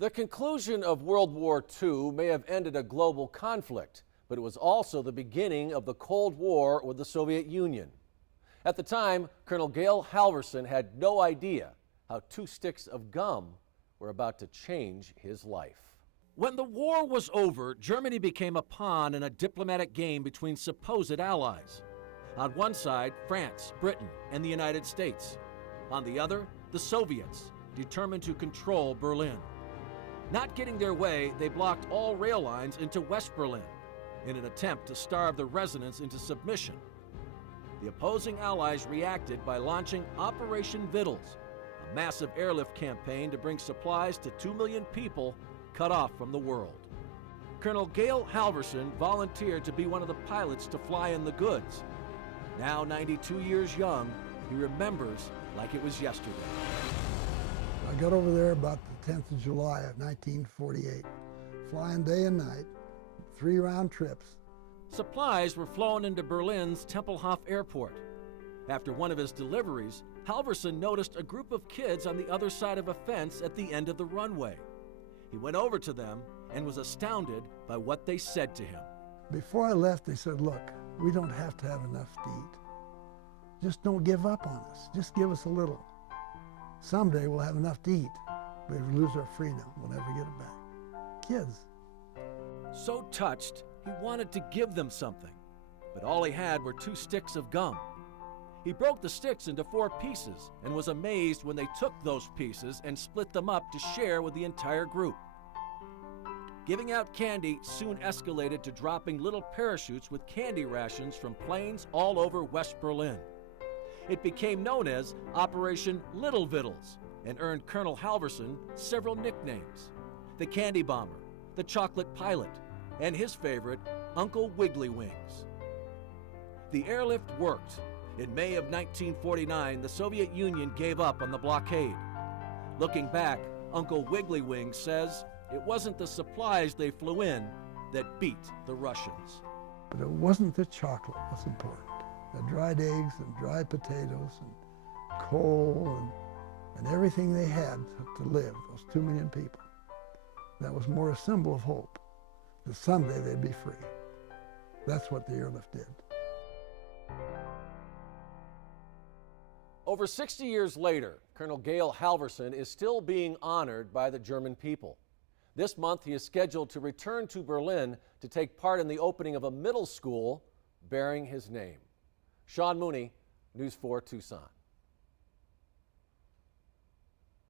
The conclusion of World War II may have ended a global conflict, but it was also the beginning of the Cold War with the Soviet Union. At the time, Colonel Gail Halvorsen had no idea how 2 sticks of gum were about to change his life. When the war was over, Germany became a pawn in a diplomatic game between supposed allies. On one side, France, Britain, and the United States. On the other, the Soviets, determined to control Berlin. Not getting their way, they blocked all rail lines into West Berlin in an attempt to starve the residents into submission. The opposing allies reacted by launching Operation Vittles, a massive airlift campaign to bring supplies to 2 million people cut off from the world. Colonel Gail Halvorsen volunteered to be one of the pilots to fly in the goods. Now 92 years young, he remembers like it was yesterday. I got over there about the 10th of July of 1948, flying day and night, 3 round trips. Supplies were flown into Berlin's Tempelhof Airport. After one of his deliveries, Halvorsen noticed a group of kids on the other side of a fence at the end of the runway. He went over to them and was astounded by what they said to him. Before I left, they said, "Look, we don't have to have enough to eat. Just don't give up on us. Just give us a little. Someday we'll have enough to eat, but if we lose our freedom, we'll never get it back." Kids. So touched, he wanted to give them something, but all he had were 2 sticks of gum. He broke the sticks into 4 pieces and was amazed when they took those pieces and split them up to share with the entire group. Giving out candy soon escalated to dropping little parachutes with candy rations from planes all over West Berlin. It became known as Operation Little Vittles and earned Colonel Halvorsen several nicknames: the Candy Bomber, the Chocolate Pilot, and his favorite, Uncle Wiggly Wings. The airlift worked. In May of 1949, the Soviet Union gave up on the blockade. Looking back, Uncle Wiggly Wings says it wasn't the supplies they flew in that beat the Russians. But it wasn't the chocolate that was important. The dried eggs and dried potatoes and coal and everything they had to live, those 2 million people. That was more a symbol of hope, that someday they'd be free. That's what the airlift did. Over 60 years later, Colonel Gail Halvorsen is still being honored by the German people. This month, he is scheduled to return to Berlin to take part in the opening of a middle school bearing his name. Sean Mooney, News 4 Tucson.